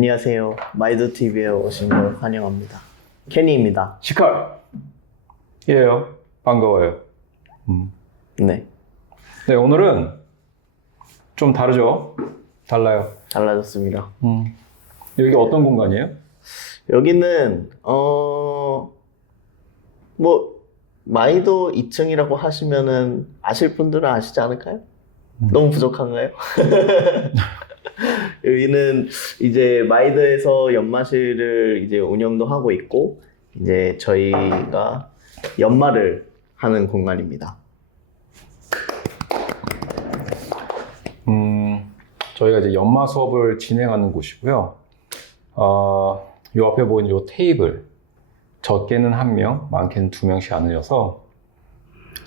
안녕하세요. 마이도TV에 오신 걸 환영합니다. 케니입니다. 시칼이에요. 반가워요. 네, 네, 오늘은 좀 다르죠? 달라요. 달라졌습니다. 여기 어떤 공간이에요? 여기는 마이도 2층이라고 하시면은 아실 분들은 아시지 않을까요? 너무 부족한가요? 여기는 이제 마이더에서 연마실을 이제 운영도 하고 있고, 이제 저희가 연마를 하는 공간입니다. 저희가 이제 연마 수업을 진행하는 곳이고요. 요 앞에 보이는 요 테이블, 적게는 1명, 많게는 2명씩 앉으셔서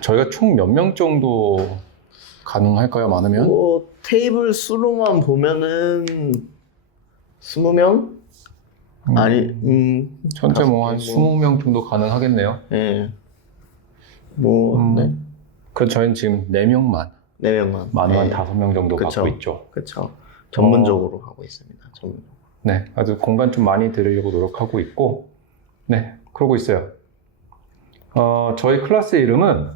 저희가 총 몇 명 정도 가능할까요? 많으면? 테이블 수로만 보면은 20명? 전체 뭐 한 20명 정도 가능하겠네요. 네. 네. 그 저희는 지금 4명만. 4명만. 만만 네. 5명 정도 그쵸. 갖고 있죠. 그렇죠. 전문적으로 하고 있습니다. 전문적으로. 네, 아주 공간 좀 많이 들으려고 노력하고 있고, 네, 그러고 있어요. 저희 클래스 이름은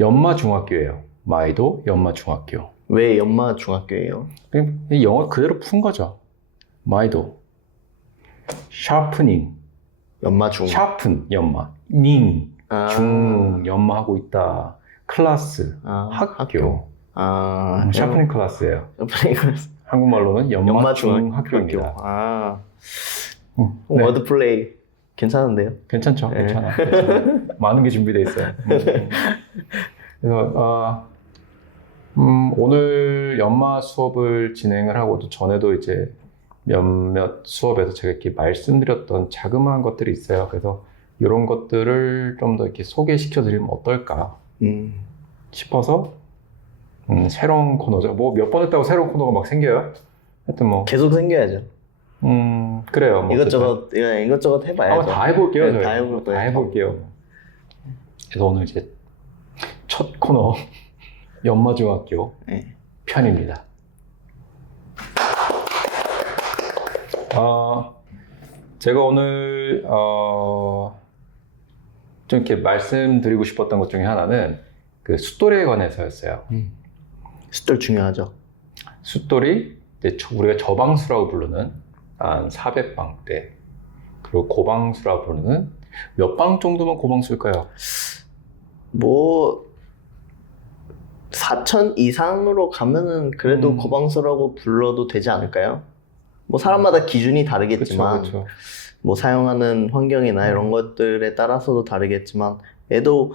연마중학교예요. 마이도 연마중학교. 왜 연마 중학교예요? 이 영어 그대로 푼 거죠. 마이도. 샤프닝. 연마 중. 샤픈, 연마. 닝, 중, 연마하고 있다. 클래스, 학교. 샤프닝 클래스예요. 샤프닝 클래스. 한국말로는 연마중학교입니다. 네. 워드플레이 괜찮은데요? 괜찮죠? 네. 괜찮아. 많은 게 준비되어 있어요. 그래서 오늘 연마 수업을 진행을 하고도 전에도 이제 몇몇 수업에서 제가 이렇게 말씀드렸던 자그마한 것들이 있어요. 그래서 이런 것들을 좀 더 이렇게 소개시켜 드리면 어떨까 싶어서 새로운 코너죠. 뭐 몇 번 했다고 새로운 코너가 막 생겨요? 하여튼 뭐 계속 생겨야죠. 그래요. 뭐 이것저것 해봐야죠. 다 해볼게요. 네, 저희. 다 해볼게요. 그래서 오늘 이제 첫 코너 연마중학교 네. 편입니다. 제가 오늘 좀 이렇게 말씀드리고 싶었던 것 중에 하나는 그 숫돌이에 관해서였어요. 숫돌 중요하죠. 숫돌이 이제 우리가 저방수라고 부르는 한 400방대, 그리고 고방수라고 부르는 몇 방 정도면 고방수일까요? 4천 이상으로 가면은 그래도 고방수라고 불러도 되지 않을까요? 사람마다 기준이 다르겠지만, 그쵸. 뭐 사용하는 환경이나 이런 것들에 따라서도 다르겠지만, 얘도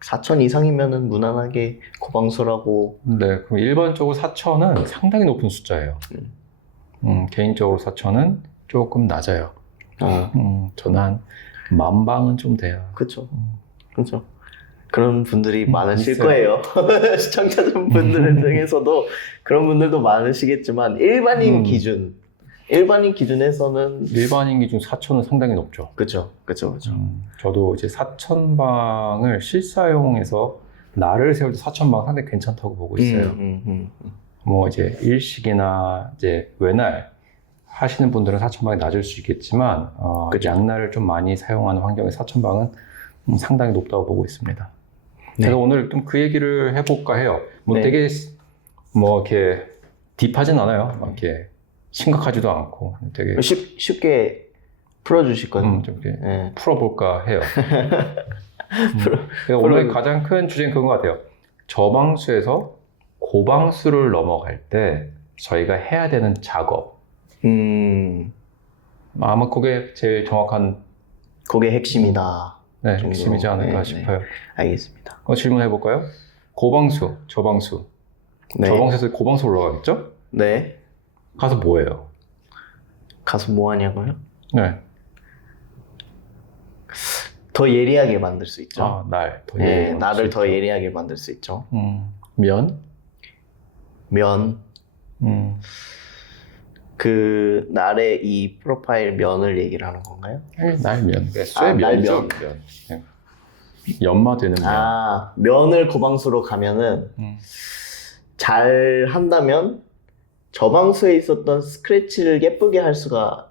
4천 이상이면은 무난하게 고방수라고. 네, 그럼 일반적으로 4천은 상당히 높은 숫자예요. 개인적으로 4천은 조금 낮아요. 저는 한 10,000방은 좀 돼요. 그쵸. 그쵸. 그런 분들이 많으실 있어요. 거예요. 시청자분들 중에서도 그런 분들도 많으시겠지만, 일반인 기준에서는. 일반인 기준 4천은 상당히 높죠. 그쵸. 저도 이제 4,000방을 실사용해서 날을 세울 때 4,000방 상당히 괜찮다고 보고 있어요. 뭐 이제 일식이나 이제 외날 하시는 분들은 4,000방이 낮을 수 있겠지만, 양날을 좀 많이 사용하는 환경의 4,000방은 상당히 높다고 보고 있습니다. 네. 제가 오늘 좀 그 얘기를 해볼까 해요. 네. 되게 이렇게 딥하진 않아요. 이렇게 심각하지도 않고 되게 쉽게 풀어주실 거예요. 좀 이렇게 네. 풀어볼까 해요. 그래서 오늘 가장 큰 주제는 그런 것 같아요. 저방수에서 고방수를 넘어갈 때 저희가 해야 되는 작업. 아마 그게 제일 정확한, 그게 핵심이다. 네, 핵심이지 않을까 싶어요. 네. 알겠습니다. 질문해볼까요? 고방수, 저방수. 네. 저방수에서 고방수 올라가겠죠? 네. 가서 뭐예요? 가서 뭐 하냐고요? 네. 더 예리하게 만들 수 있죠. 날. 날을 더 예리하게 만들 수 있죠. 면? 그 날의 이 프로파일 면을 얘기를 하는 건가요? 날면. 쇠면이죠. 면. 연마되는 면. 면을 고방수로 가면은 잘 한다면 저방수에 있었던 스크래치를 예쁘게 할 수가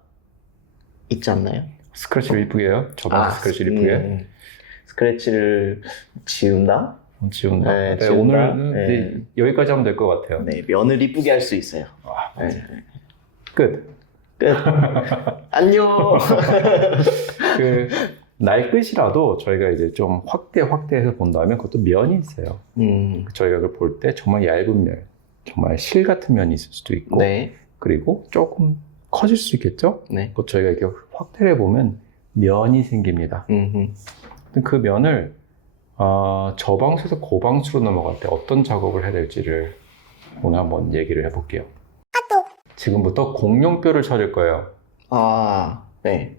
있지 않나요? 스크래치를 이쁘게 해요? 저번 스크래치를 이쁘게? 스크래치를 지운다? 지운다. 네, 네, 지운다. 오늘은 네. 네, 여기까지 하면 될 것 같아요. 네, 면을 이쁘게 할 수 있어요. 아, 네. 끝. 끝. 안녕. 그 날 끝이라도 저희가 이제 좀 확대해서 본다면 그것도 면이 있어요. 저희가 그걸 볼 때 정말 얇은 면, 정말 실 같은 면이 있을 수도 있고, 네. 그리고 조금 커질 수 있겠죠? 네. 그것 저희가 이렇게 확대를 해보면 면이 생깁니다. 그 면을 저방수에서 고방수로 넘어갈 때 어떤 작업을 해야 될지를 오늘 한번 얘기를 해볼게요. 지금부터 공룡뼈를 찾을 거예요. 아, 네.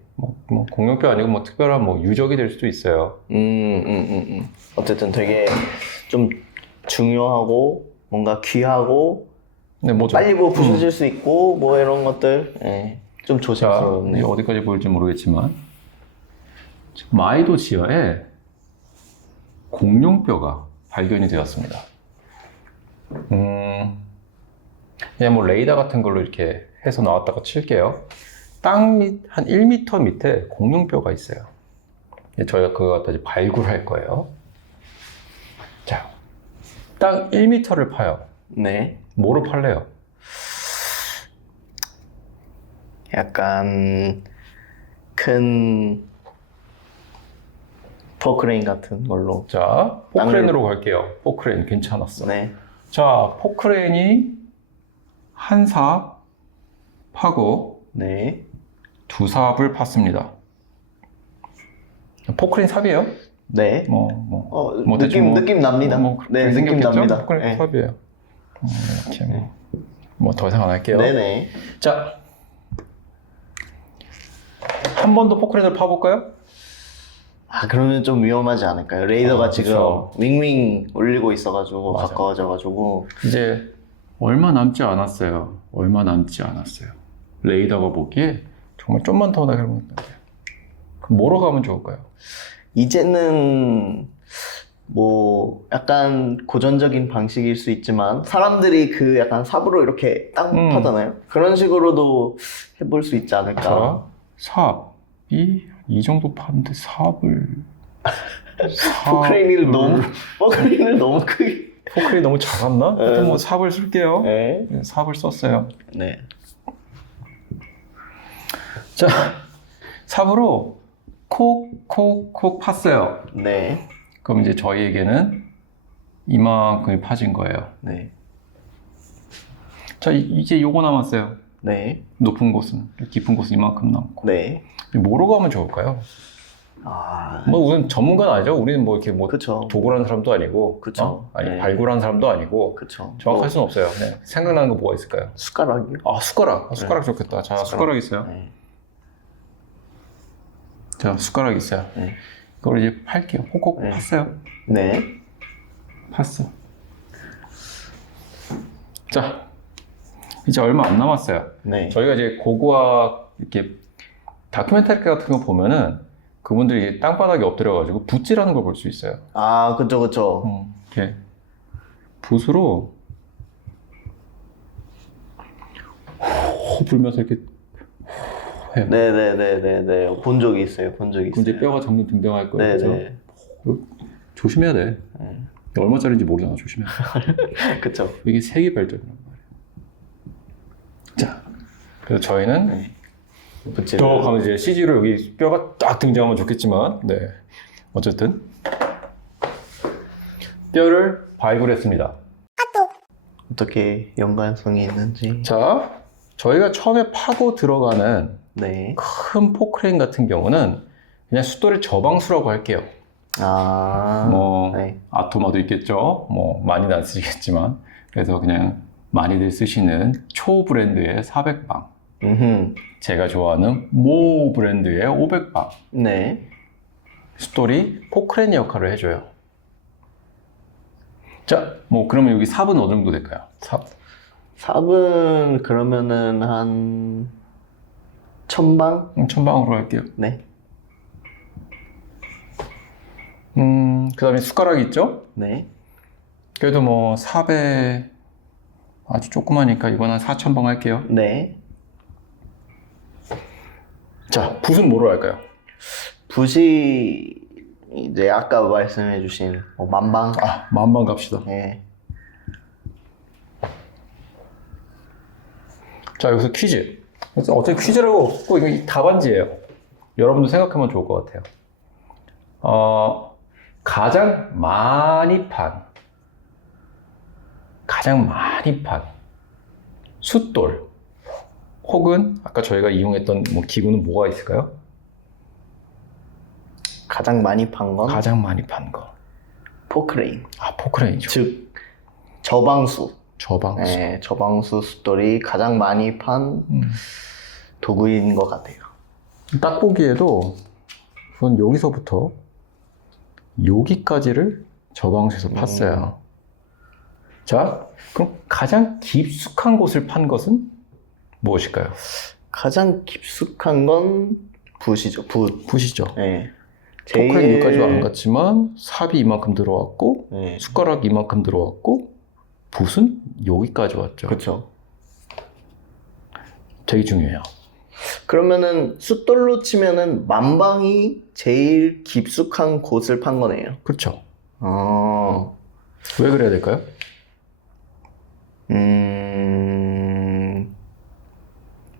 뭐 공룡뼈 아니고 뭐 특별한 뭐 유적이 될 수도 있어요. 어쨌든 되게 좀 중요하고 뭔가 귀하고 근데 뭐 빨리 뭐 부서질 수 있고 뭐 이런 것들 네. 좀 자, 조심스럽네요. 어디까지 보일지 모르겠지만 마이도 지하에 공룡뼈가 발견이 되었습니다. 그냥 뭐 레이더 같은 걸로 이렇게 해서 나왔다고 칠게요. 땅 밑, 한 1m 밑에 공룡뼈가 있어요. 저희가 그거 갖다 이제 발굴할 거예요. 자, 땅 1m를 파요. 네. 뭐로 팔래요? 약간 큰 포크레인 같은 걸로. 자, 포크레인으로 갈게요. 포크레인 괜찮았어. 네. 자, 포크레인이 한 삽 파고 네. 두 삽을 팠습니다. 포크레인 삽이에요? 네. 뭐 느낌 납니다. 네, 그렇게 느낌 생겼겠죠? 납니다. 포크레인 네. 삽이에요. 이렇게 뭐 더 이상 안 할게요. 네네. 자, 한 번 더 포크레인을 파볼까요? 아, 그러면 좀 위험하지 않을까요? 레이더가 지금 그쵸. 윙윙 울리고 있어가지고 맞아. 가까워져가지고. 이제 얼마 남지 않았어요. 얼마 남지 않았어요. 레이더가 보기에 정말 좀만 더 나가면 돼요. 뭐로 가면 좋을까요? 이제는 뭐 약간 고전적인 방식일 수 있지만 사람들이 그 약간 삽으로 이렇게 땅 파잖아요. 그런 식으로도 해볼 수 있지 않을까. 자, 삽이 이 정도 파는데 삽을 포크레인을 너무 크게. 포크레인 너무 작았나? 하여튼 뭐 삽을 쓸게요. 네. 네, 삽을 썼어요. 네. 자, 삽으로 콕콕콕 팠어요. 네. 그럼 이제 저희에게는 이만큼이 파진 거예요. 네. 자, 이제 요거 남았어요. 네. 높은 곳은, 깊은 곳은 이만큼 남고. 네. 뭐로 가면 좋을까요? 아, 뭐 우리는 전문가는 아니죠. 우리는 뭐 이렇게 뭐 그쵸. 도굴하는 사람도 아니고, 그쵸. 아니 네. 발굴하는 사람도 아니고, 그쵸. 정확할 뭐, 수는 없어요. 네. 생각나는 거 뭐가 있을까요? 숟가락이요? 아, 숟가락. 숟가락 좋겠다. 자, 숟가락 있어요. 네. 자, 숟가락 있어요. 네. 그걸 이제 팔게요. 콕콕 네. 팠어요. 네. 팠어. 자, 이제 얼마 안 남았어요. 네. 저희가 이제 고고학 이렇게 다큐멘터리 같은 거 보면은 그분들이 이제 땅바닥에 엎드려가지고 붓질하는 걸 볼 수 있어요. 아, 그쵸. 이렇게 붓으로 호 불면서 이렇게 해요. 네네네네네. 본 적이 있어요. 그럼 이제 뼈가 점점 등등할 거예요. 네네. 그죠? 조심해야 돼. 얼마짜리인지 모르잖아. 조심해야 돼. 그쵸. 이게 세계 발전이란 말이에요. 자, 그래서 저희는 네. 붓질. 또 가면 이제 CG로 여기 뼈가 딱 등장하면 좋겠지만, 네. 어쨌든 뼈를 발굴했습니다. 어떻게 연관성이 있는지. 자, 저희가 처음에 파고 들어가는 네. 큰 포크레인 같은 경우는 그냥 숫돌의 저방수라고 할게요. 아. 뭐 네. 아토마도 있겠죠. 뭐 많이는 안 쓰시겠지만, 그래서 그냥 많이들 쓰시는 초 브랜드의 400방, 제가 좋아하는 모 브랜드의 500방. 네. 숫돌이 포크레인 역할을 해줘요. 자, 뭐 그러면 여기 삽은 어느 정도 될까요? 삽. 삽은 그러면은 한 1000방? 1000방으로 할게요. 네. 그 다음에 숟가락이 있죠? 네. 그래도 뭐 삽에 아주 조그마니까 이건 한 4,000방 할게요. 네. 자, 붓은 뭐로 할까요? 붓이 이제 아까 말씀해주신 뭐 만방. 아, 10,000방 갑시다. 네. 자, 여기서 퀴즈. 그래서 어차피 퀴즈라고 없고 이거 답안지예요. 여러분도 생각하면 좋을 것 같아요. 가장 많이 판 숫돌 혹은 아까 저희가 이용했던 뭐 기구는 뭐가 있을까요? 가장 많이 판 건 가장 많이 판 거. 포크레인. 아, 포크레인이죠. 즉 저방수. 저방수. 네, 저방수 숫돌이 가장 많이 판 도구인 것 같아요. 딱 보기에도 우선 여기서부터 여기까지를 저방수에서 팠어요. 자, 그럼 가장 깊숙한 곳을 판 것은 무엇일까요? 가장 깊숙한 건 붓이죠. 붓. 붓이죠. 네. 포크레인 여기까지 안 갔지만 삽이 이만큼 들어왔고 네. 숟가락 이만큼 들어왔고 붓은 여기까지 왔죠. 그렇죠. 되게 중요해요. 그러면은 숫돌로 치면은 만방이 제일 깊숙한 곳을 판 거네요. 그렇죠. 아, 왜 그래야 될까요?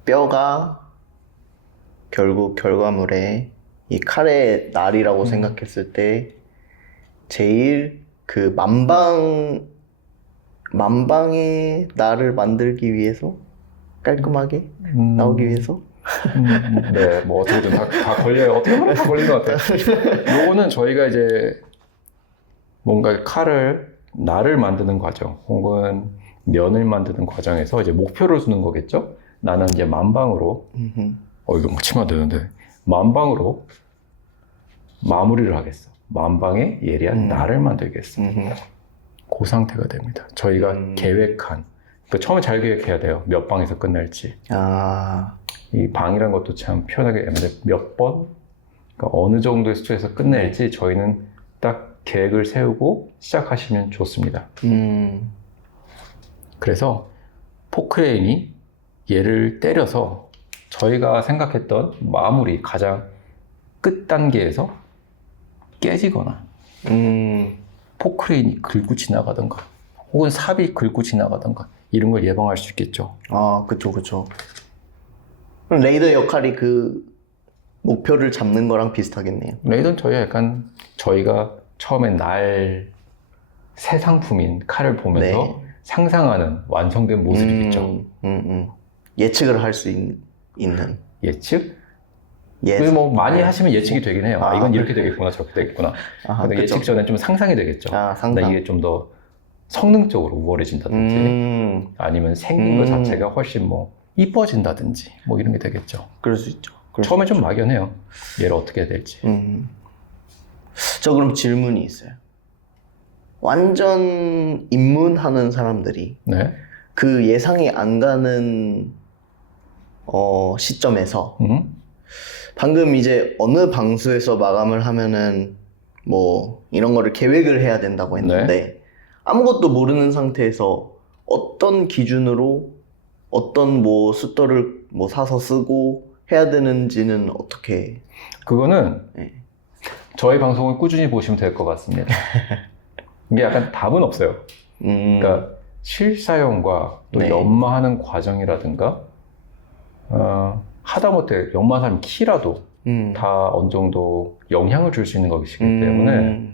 뼈가 결국 결과물에 이 칼의 날이라고 생각했을 때 제일 그 만방의 날을 만들기 위해서 깔끔하게 나오기 위해서 네, 뭐 어떻게든 다 걸려요. 어떻게 보면 다 걸린 것 같아요. 요거는 저희가 이제 뭔가 날을 만드는 과정 혹은 면을 만드는 과정에서 이제 목표를 두는 거겠죠. 나는 이제 만방으로 이거 뭐 치면 안 되는데 만방으로 마무리를 하겠어. 만방에 예리한 날을 만들겠어. 그 상태가 됩니다. 저희가 계획한 그러니까 처음에 잘 계획해야 돼요. 몇 방에서 끝날지. 아, 이 방이란 것도 참 표현하기 애매한데 몇 번? 그러니까 어느 정도의 수에서 끝낼지 저희는 딱 계획을 세우고 시작하시면 좋습니다. 그래서 포크레인이 얘를 때려서 저희가 생각했던 마무리 가장 끝 단계에서 깨지거나 포크레인이 긁고 지나가던가 혹은 삽이 긁고 지나가던가 이런 걸 예방할 수 있겠죠. 아, 그쵸, 그쵸. 그럼 레이더 역할이 그 목표를 잡는 거랑 비슷하겠네요. 레이더는 저희가 처음에 새 상품인 칼을 보면서 네. 상상하는 완성된 모습이겠죠. 예측을 할 수 있는. 예측? 예측. 뭐 많이 하시면 예측이 되긴 해요. 아, 이건 이렇게 되겠구나, 저렇게 되겠구나. 아, 근데 그쵸. 예측 전에 좀 상상이 되겠죠. 아, 상상. 근데 이게 좀 더 성능적으로 우월해진다든지 아니면 생긴 것 자체가 훨씬 뭐 이뻐진다든지 뭐 이런 게 되겠죠. 그럴 수 있죠. 처음에 좀 막연해요. 얘를 어떻게 해야 될지. 저 그럼 질문이 있어요. 완전 입문하는 사람들이 네. 그 예상이 안 가는 시점에서 방금 이제 어느 방수에서 마감을 하면은 뭐 이런 거를 계획을 해야 된다고 했는데 아무것도 모르는 상태에서 어떤 기준으로 어떤 뭐 숫돌을 뭐 사서 쓰고 해야 되는지는 어떻게? 그거는 네. 저희 방송을 꾸준히 보시면 될 것 같습니다. 이게 약간 답은 없어요. 그러니까 실사용과 또 네. 연마하는 과정이라든가 하다못해 연마하는 키라도 다 어느 정도 영향을 줄 수 있는 것이기 때문에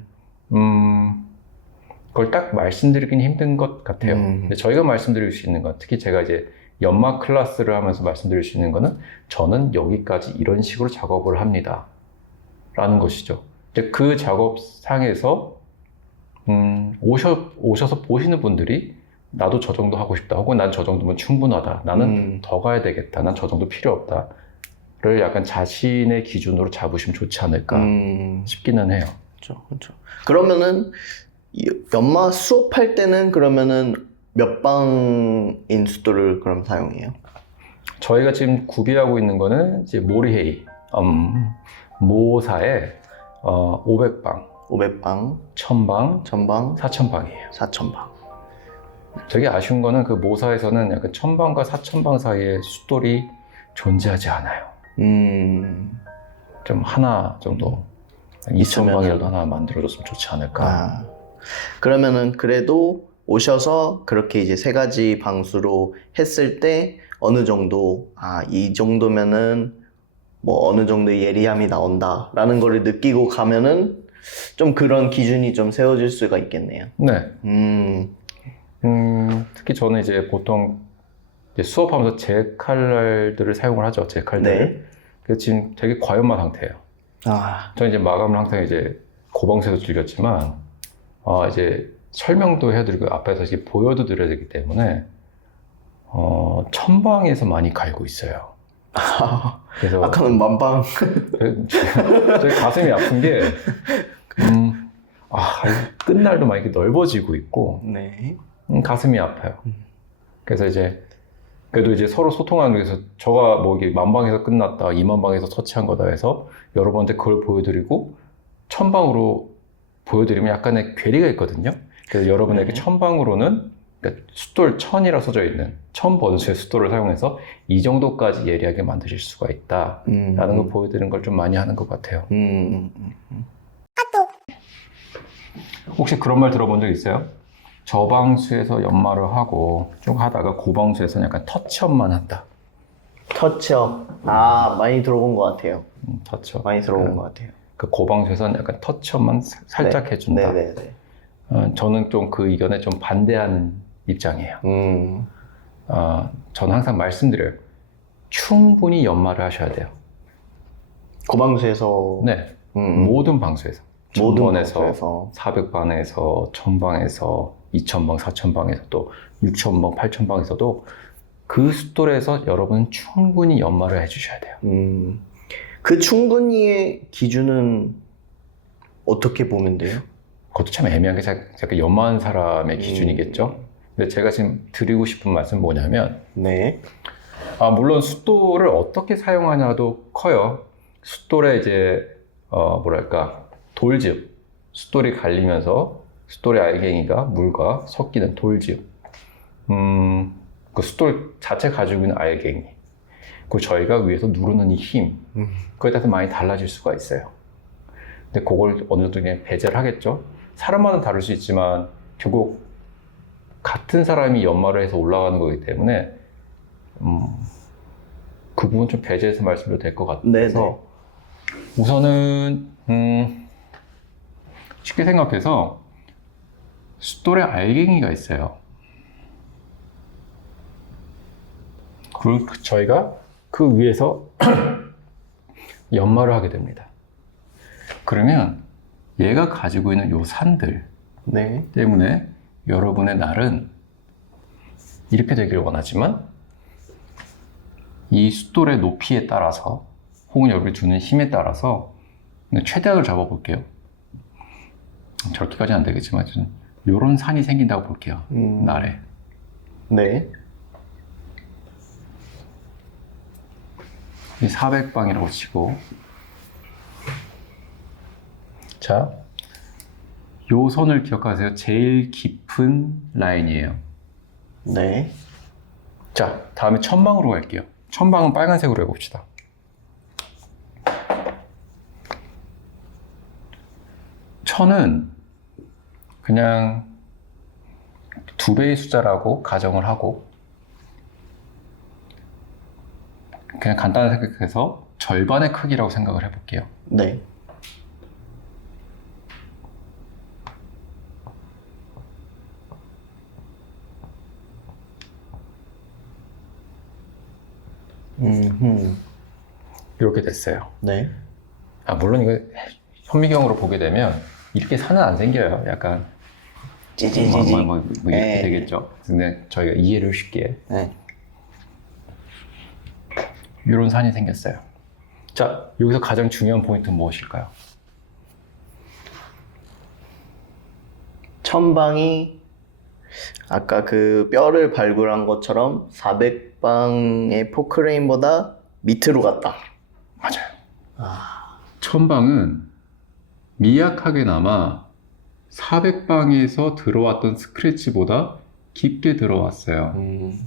그걸 딱 말씀드리긴 힘든 것 같아요. 근데 저희가 말씀드릴 수 있는 건 특히 제가 이제 연마 클래스를 하면서 말씀드릴 수 있는 거는 저는 여기까지 이런 식으로 작업을 합니다 라는 것이죠. 이제 그 작업상에서 오셔서 보시는 분들이 나도 저 정도 하고 싶다 혹은 난 저 정도면 충분하다 나는 더 가야 되겠다 난 저 정도 필요 없다 를 약간 자신의 기준으로 잡으시면 좋지 않을까 싶기는 해요. 그렇죠. 그러면은 연마 수업할 때는 그러면은 몇 방인 숫돌을 그럼 사용해요? 저희가 지금 구비하고 있는 거는 이제 모리헤이 모사에 500방, 500방, 1000방, 1000방, 4000방이에요. 4000방. 되게 아쉬운 거는 그 모사에서는 약간 1000방과 4000방 사이에 숫돌이 존재하지 않아요. 좀 하나 정도, 2000방이라도 하나 만들어줬으면 좋지 않을까. 아, 그러면은 그래도 오셔서 그렇게 이제 3가지 방수로 했을 때 어느 정도, 이 정도면은 뭐 어느 정도의 예리함이 나온다라는 거를 느끼고 가면은 좀 그런 기준이 좀 세워질 수가 있겠네요. 네. 특히 저는 이제 보통 이제 수업하면서 제 칼날들을 사용을 하죠. 제 칼들. 네. 그래서 지금 되게 과연마 상태예요. 저는 이제 마감을 항상 이제 고방수에서 즐겼지만, 이제 설명도 해드리고 앞에서 이제 보여도 드려야 되기 때문에, 1000방에서 많이 갈고 있어요. 그래서 아까는 만방. 제 가슴이 아픈 게, 끝날도 막 이렇게 넓어지고 있고, 네. 가슴이 아파요. 그래서 이제, 그래도 이제 서로 소통하는 데서 저가 뭐 이게 10,000방에서 끝났다, 20,000방에서 터치한 거다 해서 여러분한테 그걸 보여드리고 1000방으로 보여드리면 약간의 괴리가 있거든요. 그래서 여러분에게 1000방으로는 그러니까 숫돌 1000이라 써져 있는 1000번수의 숫돌을 사용해서 이 정도까지 예리하게 만드실 수가 있다라는 걸 보여드리는 걸 좀 많이 하는 것 같아요. 혹시 그런 말 들어본 적 있어요? 저방수에서 연마를 하고 쭉 하다가 고방수에서는 약간 터치업만 한다. 터치업. 많이 들어본 것 같아요. 터치업. 많이 들어본 것 같아요. 그 고방수에서는 약간 터치업만 살짝 해준다. 네네네. 저는 좀 그 의견에 좀 반대하는 입장이에요. 저는 항상 말씀드려요. 충분히 연마를 하셔야 돼요. 고방수에서. 네. 모든 방수에서. 모든 1000번에서, 방수에서. 400방에서, 1000방에서, 2000방, 4000방에서 또 6000방, 8000방에서도 그 숫돌에서 여러분은 충분히 연마를 해주셔야 돼요. 그 충분히의 기준은 어떻게 보면 돼요? 그것도 참 애매한 게 약간 연마한 사람의 기준이겠죠? 근데 제가 지금 드리고 싶은 말씀은 뭐냐면, 네. 물론 숫돌을 어떻게 사용하냐도 커요. 숫돌에 이제, 돌즙. 숫돌이 갈리면서 숫돌의 알갱이가 물과 섞이는 돌즙. 그 숫돌 자체 가지고 있는 알갱이. 그 저희가 위에서 누르는 이 힘. 그거에 따라서 많이 달라질 수가 있어요. 근데 그걸 어느 정도 그냥 배제를 하겠죠. 사람마다 다를 수 있지만 결국 같은 사람이 연마를 해서 올라가는 거기 때문에 그 부분 좀 배제해서 말씀드려도 될 것 같아서 네네. 우선은 쉽게 생각해서 숫돌에 알갱이가 있어요. 그리고 저희가 그 위에서 연마를 하게 됩니다. 그러면 얘가 가지고 있는 요 산들 네. 때문에 여러분의 날은 이렇게 되기를 원하지만 이 숫돌의 높이에 따라서 혹은 여러분이 주는 힘에 따라서 최대한을 잡아볼게요. 저렇게까지는 안 되겠지만 이런 산이 생긴다고 볼게요. 날에. 네. 이 400방이라고 치고, 자, 요 선을 기억하세요. 제일 깊은 라인이에요. 네. 자, 다음에 1000방으로 갈게요. 1000방은 빨간색으로 해봅시다. 천은 그냥 2배의 숫자라고 가정을 하고 그냥 간단하게 생각해서 절반의 크기라고 생각을 해볼게요. 네. 이렇게 됐어요. 네. 물론 이거 현미경으로 보게 되면 이렇게 산은 안 생겨요. 약간 찌찌찌찌. 이렇게 네. 되겠죠. 근데 저희가 이해를 쉽게 네. 이런 산이 생겼어요. 자, 여기서 가장 중요한 포인트는 무엇일까요? 1000방이 아까 그 뼈를 발굴한 것처럼 400방의 포크레인보다 밑으로 갔다. 맞아요. 1000방은 미약하게나마 400방에서 들어왔던 스크래치보다 깊게 들어왔어요. 음.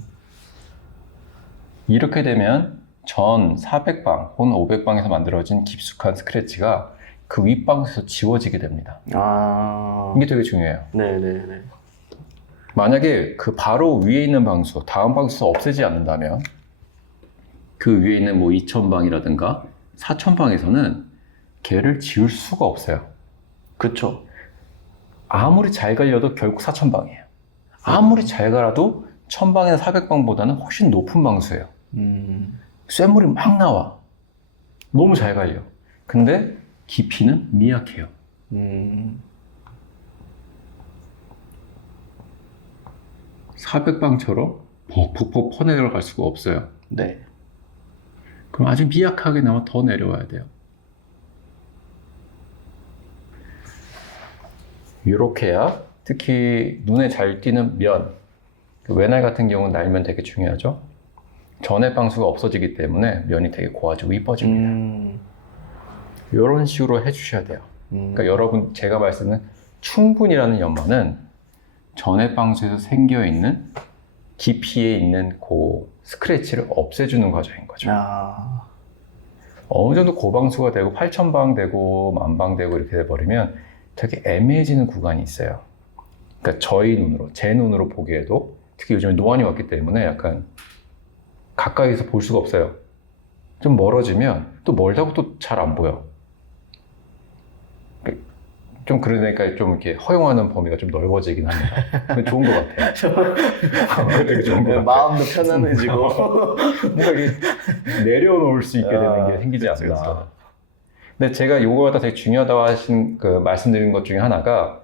이렇게 되면 전 400방 혹은 500방에서 만들어진 깊숙한 스크래치가 그 윗방에서 지워지게 됩니다. 아. 이게 되게 중요해요. 네네네. 만약에 그 바로 위에 있는 방수, 다음 방수에서 없애지 않는다면 그 위에 있는 뭐 2000방이라든가 4000방에서는 걔를 지울 수가 없어요. 그쵸. 아무리 잘 갈려도 결국 4000방이에요. 아무리 잘 갈아도 1000방이나 400방보다는 훨씬 높은 방수예요. 쇳물이 막 나와. 너무 잘 갈려. 근데 깊이는 미약해요. 400방처럼 푹푹푹 퍼내려갈 수가 없어요. 네. 그럼 아주 미약하게 나와 더 내려와야 돼요. 이렇게 해야 특히 눈에 잘 띄는 면, 그 외날 같은 경우는 날면 되게 중요하죠. 전해 방수가 없어지기 때문에 면이 되게 고와지고 이뻐집니다. 이런 식으로 해주셔야 돼요. 그러니까 여러분 제가 말씀드린 충분이라는 연마는 전해 방수에서 생겨있는 깊이에 있는 그 스크래치를 없애주는 과정인 거죠. 아. 어느 정도 고방수가 되고 8000방 되고 만방 되고 이렇게 돼버리면 되게 애매해지는 구간이 있어요. 그러니까 저희 눈으로, 제 눈으로 보기에도 특히 요즘에 노안이 왔기 때문에 약간 가까이서 볼 수가 없어요. 좀 멀어지면 또 멀다고 또 잘 안 보여. 좀 그러니까 좀 이렇게 허용하는 범위가 좀 넓어지긴 합니다. 근데 좋은 것 같아요. 되게 좋은 것 같아요. 마음도 편안해지고. 뭔가 이렇게 내려놓을 수 있게 되는 게 생기지 않나. 그쵸. 근데 제가 요거가 되게 중요하다고 하신 그 말씀드린 것 중에 하나가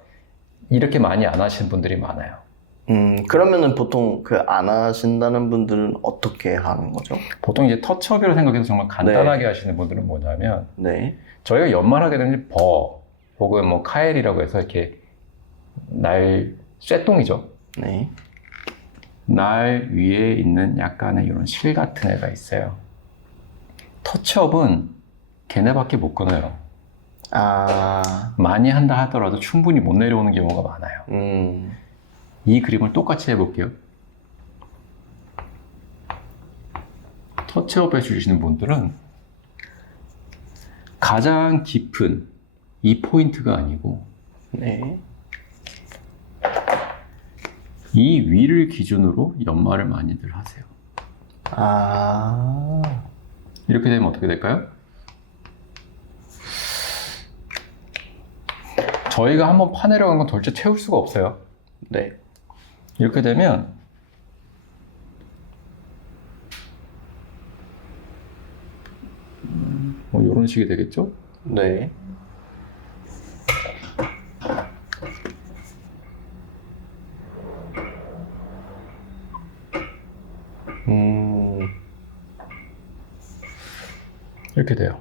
이렇게 많이 안 하시는 분들이 많아요. 그러면은 보통 그 안 하신다는 분들은 어떻게 하는 거죠? 보통 이제 터치업이라고 생각해서 정말 간단하게 하시는 분들은 뭐냐면 네. 저희가 연말하게 되는 버 혹은 뭐 카엘이라고 해서 이렇게 쇠똥이죠. 네. 날 위에 있는 약간의 이런 실 같은 애가 있어요. 터치업은 걔네밖에 못 끊어요. 아. 많이 한다 하더라도 충분히 못 내려오는 경우가 많아요. 이 그림을 똑같이 해볼게요. 터치업 해주시는 분들은 가장 깊은 이 포인트가 아니고 네. 이 위를 기준으로 연마를 많이들 하세요. 아. 이렇게 되면 어떻게 될까요? 저희가 한번 파내려간 건 도대체 채울 수가 없어요. 네. 이렇게 되면 뭐 이런 식이 되겠죠? 네. 이렇게 돼요.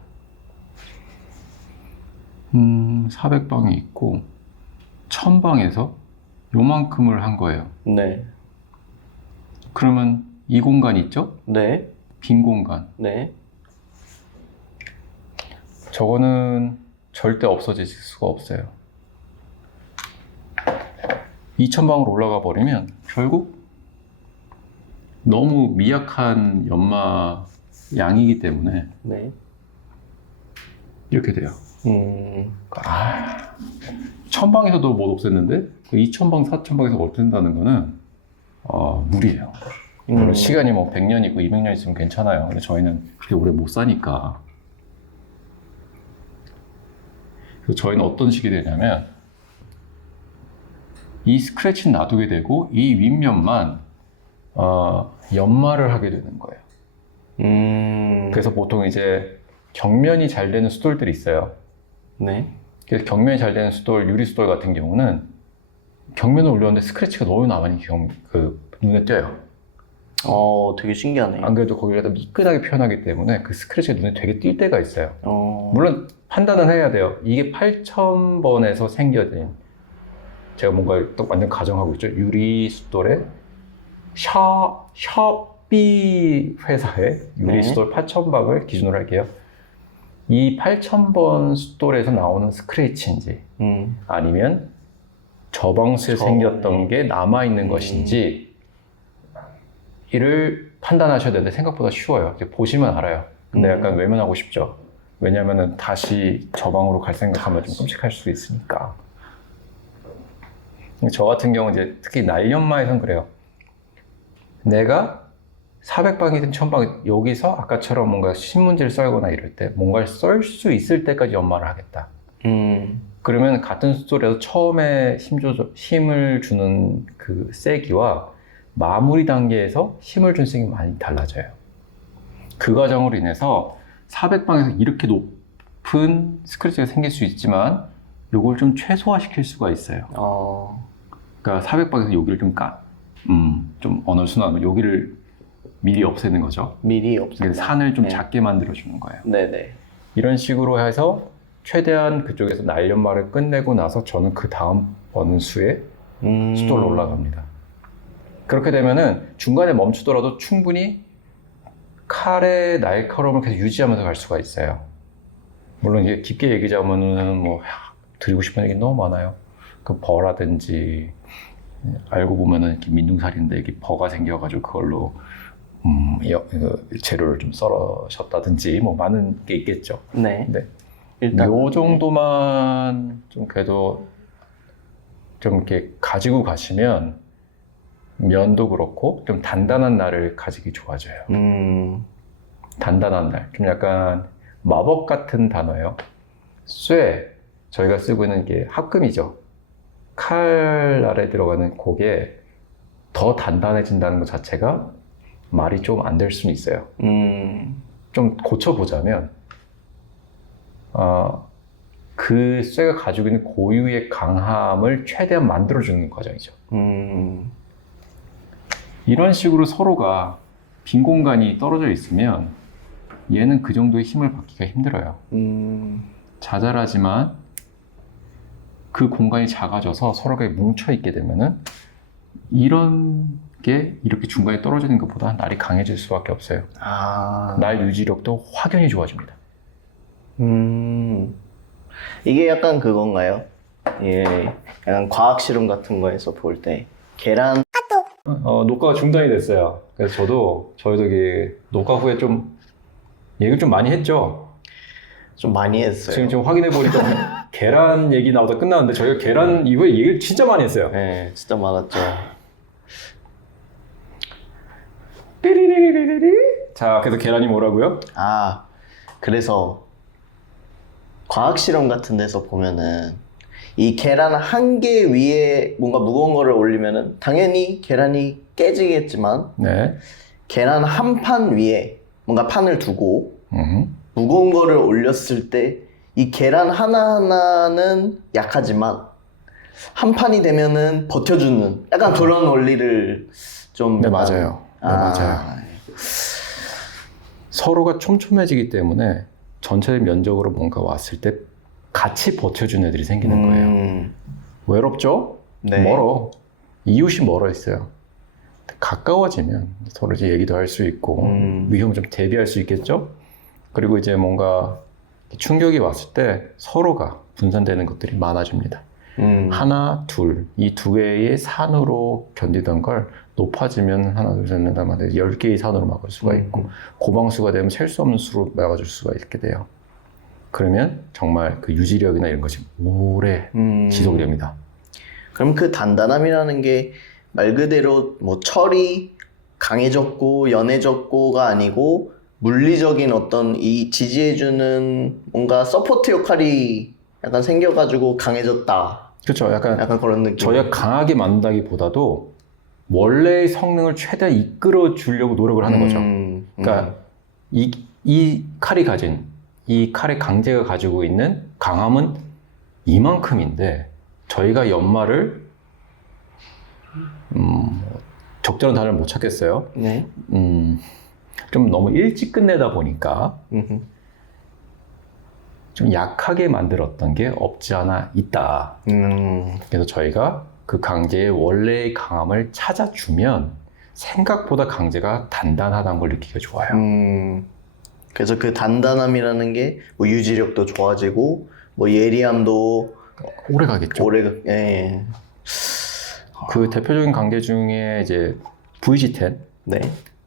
400방이 있고 1000방에서 요만큼을 한 거예요. 네. 그러면 이 공간 있죠? 네. 빈 공간. 네. 저거는 절대 없어질 수가 없어요. 2000방으로 올라가 버리면 결국 너무 미약한 연마 양이기 때문에 네. 이렇게 돼요. 1000방에서도 못 없앴는데 2000방, 4000방에서 없앤다는 거는 무리예요. 물론 시간이 뭐 100년 있고 200년 있으면 괜찮아요. 근데 저희는 그렇게 오래 못 사니까. 그래서 저희는 어떤 식이 되냐면 이 스크래치는 놔두게 되고 이 윗면만 연마를 하게 되는 거예요. 그래서 보통 이제 경면이 잘 되는 수돌들이 있어요. 네. 그래서 경면이 잘 되는 수돌, 유리 수돌 같은 경우는 경면을 올렸는데 스크래치가 너무 많이 눈에 띄어요. 되게 신기하네. 안 그래도 거기가 미끈하게 표현하기 때문에 그 스크래치가 눈에 되게 띌 때가 있어요. 물론 판단은 해야 돼요. 이게 8000번에서 생겨진, 제가 뭔가 또 완전 가정하고 있죠. 유리 숫돌에 샤비 회사의 유리 숫돌 8000방을 기준으로 할게요. 이 8000번 숫돌에서 나오는 스크래치인지 아니면 저방수에 생겼던 게 남아있는 것인지 이를 판단하셔야 되는데 생각보다 쉬워요. 이제 보시면 알아요. 근데 약간 외면하고 싶죠. 왜냐면은 다시 저방으로 갈 생각하면 좀 끔찍할 수 있으니까. 저 같은 경우는 이제 특히 날연마에선 그래요. 내가 400방이든 1000방, 여기서 아까처럼 뭔가 신문지를 썰거나 이럴 때 뭔가를 썰 수 있을 때까지 연마를 하겠다. 그러면 같은 숫소리라도 처음에 힘을 주는 그 세기와 마무리 단계에서 힘을 준 세기 많이 달라져요. 그 과정으로 인해서 400방에서 이렇게 높은 스크래치가 생길 수 있지만 이걸 좀 최소화시킬 수가 있어요. 그러니까 400방에서 여기를 좀 언어순환하면 여기를 미리 없애는 거죠. 미리 없애는. 산을 좀 작게 만들어주는 거예요. 네네. 이런 식으로 해서 최대한 그쪽에서 날연마를 끝내고 나서 저는 그 다음 원수에 숫돌로 올라갑니다. 그렇게 되면은 중간에 멈추더라도 충분히 칼의 날카로움을 계속 유지하면서 갈 수가 있어요. 물론 이게 깊게 얘기하자면은 뭐 드리고 싶은 얘기 너무 많아요. 그 버라든지 알고 보면은 이렇게 민둥살인데 이렇게 버가 생겨가지고 그걸로 재료를 좀 썰으셨다든지 뭐 많은 게 있겠죠. 네. 네. 일단 요 정도만 좀 그래도 좀 이렇게 가지고 가시면 면도 그렇고 좀 단단한 날을 가지기 좋아져요. 단단한 날. 좀 약간 마법 같은 단어예요. 쇠. 저희가 쓰고 있는 게 합금이죠. 칼 아래 들어가는 그게 더 단단해진다는 것 자체가 말이 좀 안 될 수는 있어요. 좀 고쳐보자면 그 쇠가 가지고 있는 고유의 강함을 최대한 만들어주는 과정이죠. 이런 식으로 서로가 빈 공간이 떨어져 있으면 얘는 그 정도의 힘을 받기가 힘들어요. 자잘하지만 그 공간이 작아져서 서로가 뭉쳐있게 되면은 이런 게 이렇게 중간에 떨어지는 것보다 날이 강해질 수밖에 없어요. 날 유지력도 확연히 좋아집니다. 이게 약간 그건가요? 예, 약간 과학 실험 같은 거에서 볼 때 계란 녹화가 중단이 됐어요. 그래서 저희도 이게 녹화 후에 좀 얘기를 좀 많이 했죠. 좀 많이 했어요. 지금 확인해 보니까 계란 얘기 나오다 끝났는데 저희가 계란 이후에 얘기를 진짜 많이 했어요. 네, 진짜 많았죠. 자, 그래서 계란이 뭐라고요? 그래서 과학 실험 같은 데서 보면은 이 계란 한 개 위에 뭔가 무거운 거를 올리면은 당연히 계란이 깨지겠지만 네. 계란 한 판 위에 뭔가 판을 두고 무거운 거를 올렸을 때 이 계란 하나하나는 약하지만 한 판이 되면은 버텨주는 약간 그런 원리를 좀 네, 맞아요. 네, 맞아요. 서로가 촘촘해지기 때문에 전체 면적으로 뭔가 왔을 때 같이 버텨주는 애들이 생기는 거예요. 외롭죠? 네. 멀어. 이웃이 멀어 있어요. 가까워지면 서로 이제 얘기도 할 수 있고 위험을 좀 대비할 수 있겠죠? 그리고 이제 뭔가 충격이 왔을 때 서로가 분산되는 것들이 많아집니다. 하나, 둘, 이 두 개의 산으로 견디던 걸 높아지면 하나, 둘, 셋, 넷, 다섯, 10개의 산으로 막을 수가 있고 고방수가 되면 셀 수 없는 수로 막아줄 수가 있게 돼요. 그러면 정말 그 유지력이나 이런 것이 오래 지속이 됩니다. 그럼 그 단단함이라는 게 말 그대로 뭐 철이 강해졌고 연해졌고가 아니고 물리적인 어떤 이 지지해주는 뭔가 서포트 역할이 약간 생겨가지고 강해졌다. 그렇죠. 약간 그런 느낌. 저희가 강하게 만든다기보다도 원래의 성능을 최대한 이끌어 주려고 노력을 하는 거죠. 그러니까 이 칼이 가진 이 칼의 강제가 가지고 있는 강함은 이만큼인데 저희가 연마를 적절한 단어를 못 찾겠어요. 네. 좀 너무 일찍 끝내다 보니까 좀 약하게 만들었던 게 없지 않아 있다. 그래서 저희가 그 강제의 원래의 강함을 찾아주면 생각보다 강제가 단단하다는 걸 느끼기가 좋아요. 그래서 그 단단함이라는 게 뭐 유지력도 좋아지고 뭐 예리함도 오래 가겠죠. 예. 그 대표적인 강제 중에 이제 VG10, 네.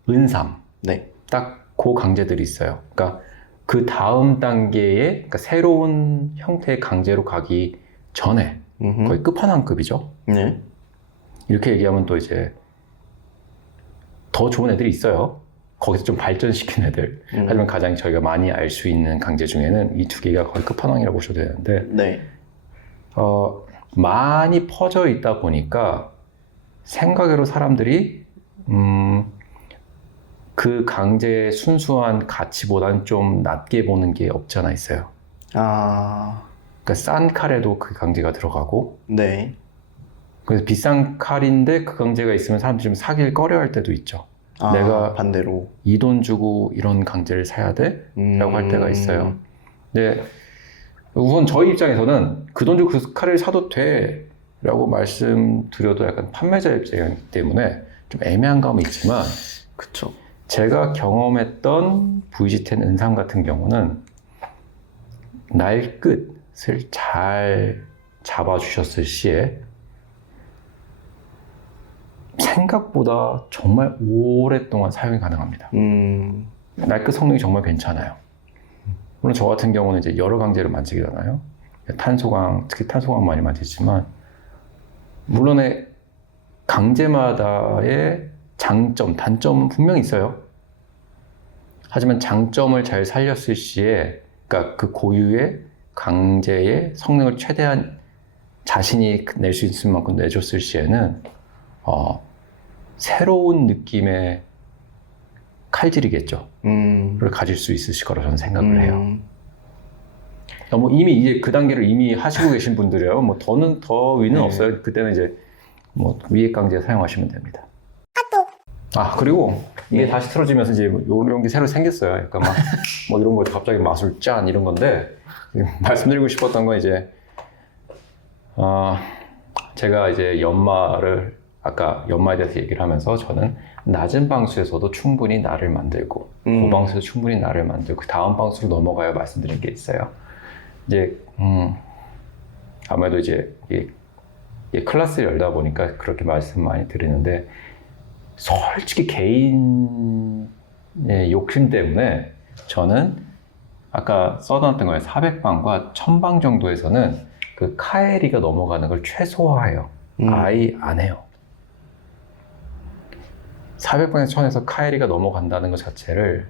은삼, 네. 딱 그 강제들이 있어요. 그러니까 그 다음 단계의 그러니까 새로운 형태의 강제로 가기 전에 거의 끝판왕급이죠. 네. 이렇게 얘기하면 또 이제 더 좋은 애들이 있어요. 거기서 좀 발전시킨 애들. 하지만 가장 저희가 많이 알 수 있는 강제 중에는 이 두 개가 거의 끝판왕이라고 보셔도 되는데, 네. 많이 퍼져 있다 보니까 생각으로 사람들이 그 강제의 순수한 가치보다는 좀 낮게 보는 게 없지 않아 있어요. 아, 그러니까 싼 칼에도 그 강제가 들어가고, 네. 그래서 비싼 칼인데 그 강제가 있으면 사람들이 좀 사길 꺼려할 때도 있죠. 아, 내가 반대로. 이 돈 주고 이런 강제를 사야 돼? 라고 할 때가 있어요. 근데 우선 저희 입장에서는 그 돈 주고 그 칼을 사도 돼 라고 말씀드려도 약간 판매자 입장이기 때문에 좀 애매한 감은 있지만, 그쵸. 제가 경험했던 VG10 은삼 같은 경우는 날 끝을 잘 잡아주셨을 시에 생각보다 정말 오랫동안 사용이 가능합니다. 날 끝 성능이 정말 괜찮아요. 물론 저 같은 경우는 이제 여러 강제를 만지잖아요. 탄소광, 특히 탄소광 많이 만지지만, 물론의 강제마다의 장점, 단점은 분명히 있어요. 하지만 장점을 잘 살렸을 시에, 그러니까 그 고유의 강제의 성능을 최대한 자신이 낼 수 있을 만큼 내줬을 시에는 새로운 느낌의 칼질이겠죠. 를 가질 수 있으실 거라고 저는 생각을 해요. 뭐 이미 이제 그 단계를 이미 하시고 계신 분들이요. 뭐 더 위는 없어요. 그때는 이제 뭐 위액 강제 사용하시면 됩니다. 그리고 이게 다시 틀어지면서 이제 뭐 이런 게 새로 생겼어요. 그러니까 막 뭐 이런 거 갑자기 마술 짠 이런 건데, 말씀드리고 싶었던 건 이제 제가 이제 연마를 아까 연마에 대해서 얘기를 하면서 저는 낮은 방수에서도 충분히 날을 만들고 고방수에서 충분히 날을 만들고 그 다음 방수로 넘어가야 말씀드린 게 있어요. 이제 아무래도 이제 클래스를 열다 보니까 그렇게 말씀 많이 드리는데, 솔직히 개인의 욕심 때문에 저는 아까 써놨던 거예요. 400방과 1000방 정도에서는 그 카에리가 넘어가는 걸 최소화해요. 아예 안 해요. 400방에서 1000에서 카에리가 넘어간다는 것 자체를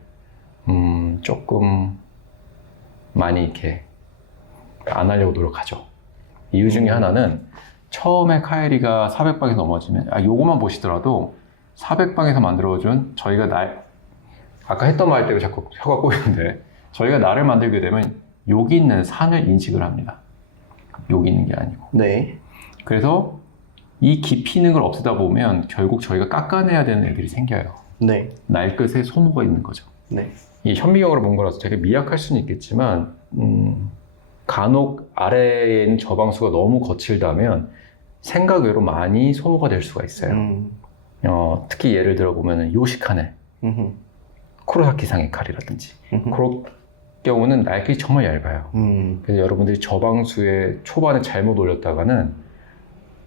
조금 많이 이렇게 안 하려고 노력하죠. 이유 중에 하나는 처음에 카에리가 400방에서 넘어지면 요거만 보시더라도 400방에서 만들어준 저희가 아까 했던 말 때문에 자꾸 혀가 꼬이는데, 저희가 날을 만들게 되면 여기 있는 산을 인식을 합니다. 여기 있는 게 아니고. 네. 그래서 이 깊이 있는 걸 없애다 보면 결국 저희가 깎아내야 되는 애들이 생겨요. 네. 날 끝에 소모가 있는 거죠. 네. 이 현미경으로 본 거라서 되게 미약할 수는 있겠지만, 간혹 아래에 있는 저방수가 너무 거칠다면 생각 외로 많이 소모가 될 수가 있어요. 특히 예를 들어 보면 요시카네, 쿠로사키상의 칼이라든지 그런 경우는 날길이 정말 얇아요. 그래서 여러분들이 저방수에 초반에 잘못 올렸다가는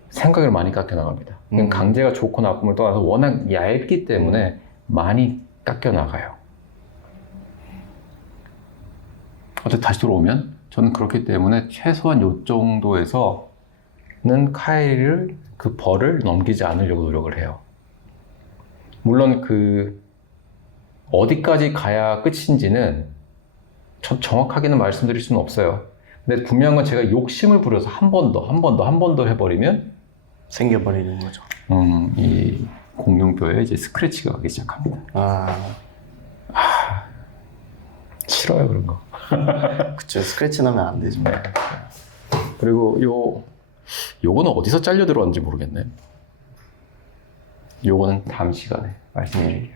생각을 많이 깎여 나갑니다. 강제가 좋고 나쁨을 떠나서 워낙 얇기 때문에 많이 깎여 나가요. 어쨌든 다시 돌아오면 저는 그렇기 때문에 최소한 요 정도에서는 카일을 그 벌을 넘기지 않으려고 노력을 해요. 물론 어디까지 가야 끝인지는 정확하게는 말씀드릴 수는 없어요. 근데 분명한 건 제가 욕심을 부려서 한 번 더 해버리면 생겨버리는 거죠. 이 공룡뼈에 이제 스크래치가 가기 시작합니다. 싫어요, 그런 거. 그쵸, 스크래치 나면 안 되죠. 그리고 요거는 어디서 잘려 들어왔는지 모르겠네. 요거는 다음 시간에 말씀드릴게요.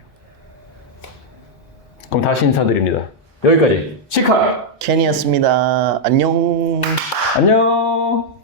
그럼 다시 인사드립니다. 여기까지 치카! 켄이었습니다. 안녕. 안녕!